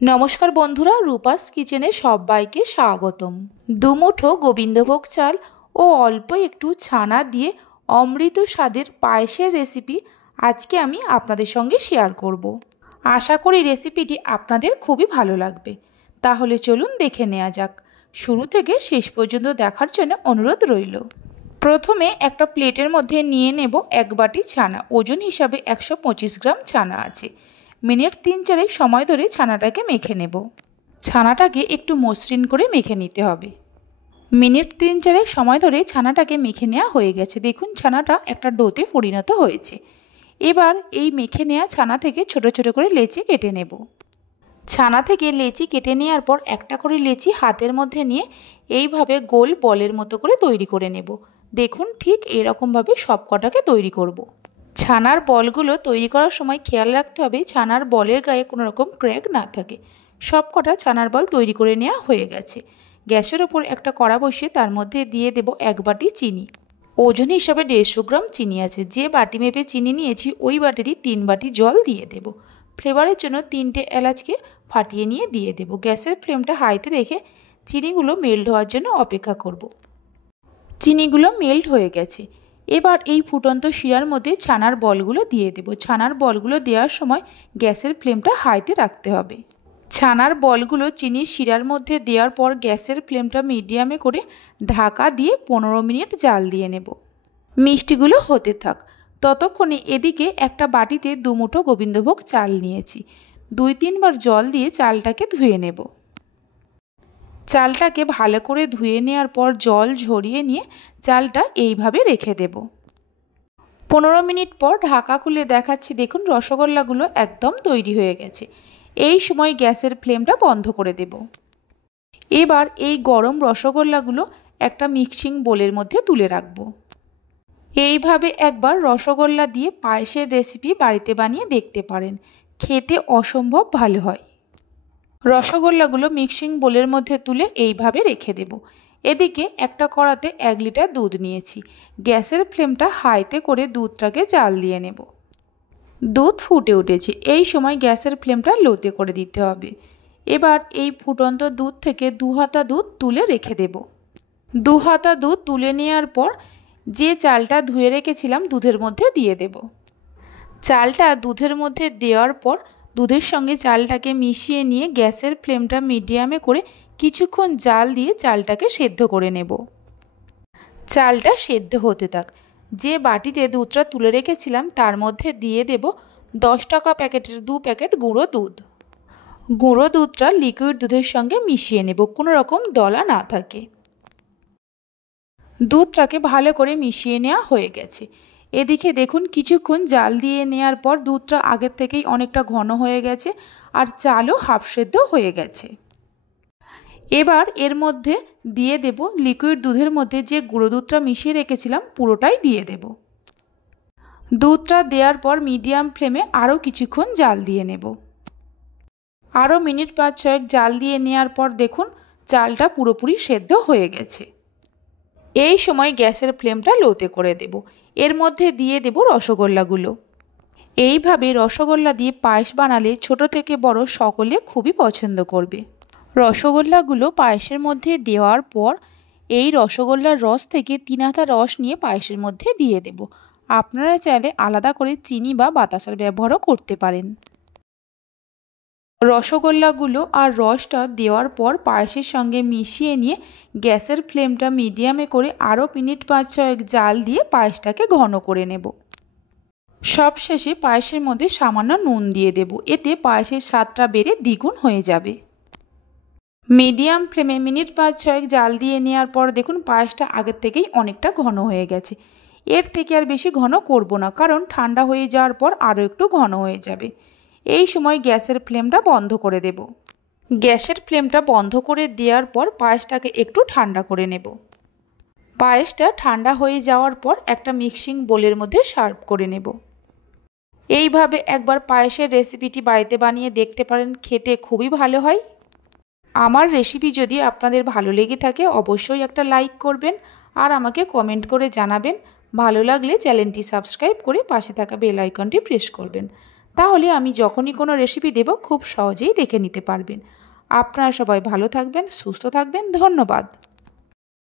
নমস্কার বন্ধুরা, রূপাস কিচেনে সবাইকে স্বাগতম। দুমুঠো গোবিন্দভোগ চাল ও অল্প একটু ছানা দিয়ে অমৃত স্বাদের পায়েসের রেসিপি আজকে আমি আপনাদের সঙ্গে শেয়ার করব। আশা করি রেসিপিটি আপনাদের খুবই ভালো লাগবে। তাহলে চলুন দেখে নেওয়া যাক। শুরু থেকে শেষ পর্যন্ত দেখার জন্য অনুরোধ রইল। প্রথমে একটা প্লেটের মধ্যে নিয়ে নেব এক বাটি ছানা। ওজন হিসাবে 125 গ্রাম ছানা আছে। মিনিট 3-4 সময় ধরে ছানাটাকে মেখে নেব। ছানাটাকে একটু মসৃণ করে মেখে নিতে হবে। মিনিট 3-4 সময় ধরে ছানাটাকে মেখে নেওয়া হয়ে গেছে। দেখুন ছানাটা একটা ডোতে পরিণত হয়েছে। এবার এই মেখে নেওয়া ছানা থেকে ছোট ছোট করে লেচি কেটে নেব। ছানা থেকে লেচি কেটে নেওয়ার পর একটা করে লেচি হাতের মধ্যে নিয়ে এইভাবে গোল বলের মতো করে তৈরি করে নেব। দেখুন ঠিক এরকমভাবে সব কটাকে তৈরি করব। ছানার বলগুলো তৈরি করার সময় খেয়াল রাখতে হবে ছানার বলের গায়ে কোনো রকম ক্র্যাক না থাকে। সব কটা ছানার বল তৈরি করে নেওয়া হয়ে গেছে। গ্যাসের ওপর একটা কড়া বসিয়ে তার মধ্যে দিয়ে দেব এক বাটি চিনি। ওজন হিসাবে 150 গ্রাম চিনি আছে। যে বাটি মেপে চিনি নিয়েছি ওই বাটিরই 3 বাটি জল দিয়ে দেব। ফ্লেভারের জন্য 3টে এলাচকে ফাটিয়ে নিয়ে দিয়ে দেব। গ্যাসের ফ্লেমটা হাইতে রেখে চিনিগুলো মেল্ট হওয়ার জন্য অপেক্ষা করব। চিনিগুলো মেল্ট হয়ে গেছে। এবার এই ফুটন্ত শিরার মধ্যে ছানার বলগুলো দিয়ে দেব। ছানার বলগুলো দেওয়ার সময় গ্যাসের ফ্লেমটা হাইতে রাখতে হবে। ছানার বলগুলো চিনির শিরার মধ্যে দেওয়ার পর গ্যাসের ফ্লেমটা মিডিয়ামে করে ঢাকা দিয়ে 15 মিনিট জাল দিয়ে নেব। মিষ্টিগুলো হতে থাক। ততক্ষণে এদিকে একটা বাটিতে 2 মুঠো গোবিন্দভোগ চাল নিয়েছি। 2-3 বার জল দিয়ে চালটাকে ধুয়ে নেব। চালটাকে ভালো করে ধুয়ে নেওয়ার পর জল ঝরিয়ে নিয়ে চালটা এইভাবে রেখে দেব। 15 মিনিট পর ঢাকা খুলে দেখাচ্ছি। দেখুন রসগোল্লাগুলো একদম তৈরি হয়ে গেছে। এই সময় গ্যাসের ফ্লেমটা বন্ধ করে দেব। এবার এই গরম রসগোল্লাগুলো একটা মিক্সিং বোলের মধ্যে তুলে রাখব। এইভাবে একবার রসগোল্লা দিয়ে পায়েসের রেসিপি বাড়িতে বানিয়ে দেখতে পারেন। খেতে অসম্ভব ভালো হয়। রসগোল্লাগুলো মিক্সিং বোলের মধ্যে তুলে এইভাবে রেখে দেব। এদিকে একটা কড়াতে 1 লিটার দুধ নিয়েছি। গ্যাসের ফ্লেমটা হাইতে করে দুধটাকে জাল দিয়ে নেব। দুধ ফুটে উঠেছে। এই সময় গ্যাসের ফ্লেমটা লোতে করে দিতে হবে। এবার এই ফুটন্ত দুধ থেকে 2 হাতা দুধ তুলে রেখে দেব। 2 হাতা দুধ তুলে নেওয়ার পর যে চালটা ধুয়ে রেখেছিলাম দুধের মধ্যে দিয়ে দেব। চালটা দুধের মধ্যে দেওয়ার পর দুধের সঙ্গে চালটাকে মিশিয়ে নিয়ে গ্যাসের ফ্লেমটা মিডিয়ামে করে কিছুক্ষণ জাল দিয়ে চালটাকে সেদ্ধ করে নেব। চালটা সেদ্ধ হতে থাক। যে বাটিতে দুধটা তুলে রেখেছিলাম তার মধ্যে দিয়ে দেব 10 টাকা প্যাকেটের 2 প্যাকেট গুঁড়ো দুধ। গুঁড়ো দুধটা লিকুইড দুধের সঙ্গে মিশিয়ে নেব, কোনো রকম দলা না থাকে। দুধটাকে ভালো করে মিশিয়ে নেওয়া হয়ে গেছে। এদিকে দেখুন কিছুক্ষণ জাল দিয়ে নেওয়ার পর দুধটা আগের থেকেই অনেকটা ঘন হয়ে গেছে আর চালও হাফ সেদ্ধ হয়ে গেছে। এবার এর মধ্যে দিয়ে দেব লিকুইড দুধের মধ্যে যে গুঁড়ো দুধটা মিশিয়ে রেখেছিলাম পুরোটাই দিয়ে দেব। দুধটা দেওয়ার পর মিডিয়াম ফ্লেমে আরও কিছুক্ষণ জাল দিয়ে নেব। আরও মিনিট 5-6 জাল দিয়ে নেওয়ার পর দেখুন চালটা পুরোপুরি সেদ্ধ হয়ে গেছে। এই সময় গ্যাসের ফ্লেমটা লোতে করে দেব। এর মধ্যে দিয়ে দেব রসগোল্লাগুলো। এইভাবে রসগোল্লা দিয়ে পায়েস বানালে ছোট থেকে বড় সকলে খুবই পছন্দ করবে। রসগোল্লাগুলো পায়েসের মধ্যে দেওয়ার পর এই রসগোল্লার রস থেকে 3 হাতা রস নিয়ে পায়েসের মধ্যে দিয়ে দেব। আপনারা চাইলে আলাদা করে চিনি বা বাতাসার ব্যবহারও করতে পারেন। রসগোল্লাগুলো আর রসটা দেওয়ার পর পায়েসের সঙ্গে মিশিয়ে নিয়ে গ্যাসের ফ্লেমটা মিডিয়ামে করে আরও মিনিট 5-6 জাল দিয়ে পায়েসটাকে ঘন করে নেব। সবশেষে পায়েসের মধ্যে সামান্য নুন দিয়ে দেব। এতে পায়েসের স্বাদটা বেড়ে দ্বিগুণ হয়ে যাবে। মিডিয়াম ফ্লেমে মিনিট 5-6 জাল দিয়ে নেওয়ার পর দেখুন পায়েসটা আগের থেকেই অনেকটা ঘন হয়ে গেছে। এর থেকে আর বেশি ঘন করব না, কারণ ঠান্ডা হয়ে যাওয়ার পর আরও একটু ঘন হয়ে যাবে। এই সময় গ্যাসের ফ্লেমটা বন্ধ করে দেব। গ্যাসের ফ্লেমটা বন্ধ করে দেওয়ার পর পায়েসটাকে একটু ঠান্ডা করে নেব। পায়েসটা ঠান্ডা হয়ে যাওয়ার পর একটা মিক্সিং বোলের মধ্যে সার্ভ করে নেব। এইভাবে একবার পায়েসের রেসিপিটি বাড়িতে বানিয়ে দেখতে পারেন। খেতে খুবই ভালো হয়। আমার রেসিপি যদি আপনাদের ভালো লেগে থাকে অবশ্যই একটা লাইক করবেন আর আমাকে কমেন্ট করে জানাবেন। ভালো লাগলে চ্যানেলটি সাবস্ক্রাইব করে পাশে থাকা বেল আইকনটি প্রেস করবেন। তাহলে আমি যখনই কোনো রেসিপি দেব খুব সহজেই দেখে নিতে পারবেন। আপনারা সবাই ভালো থাকবেন, সুস্থ থাকবেন। ধন্যবাদ।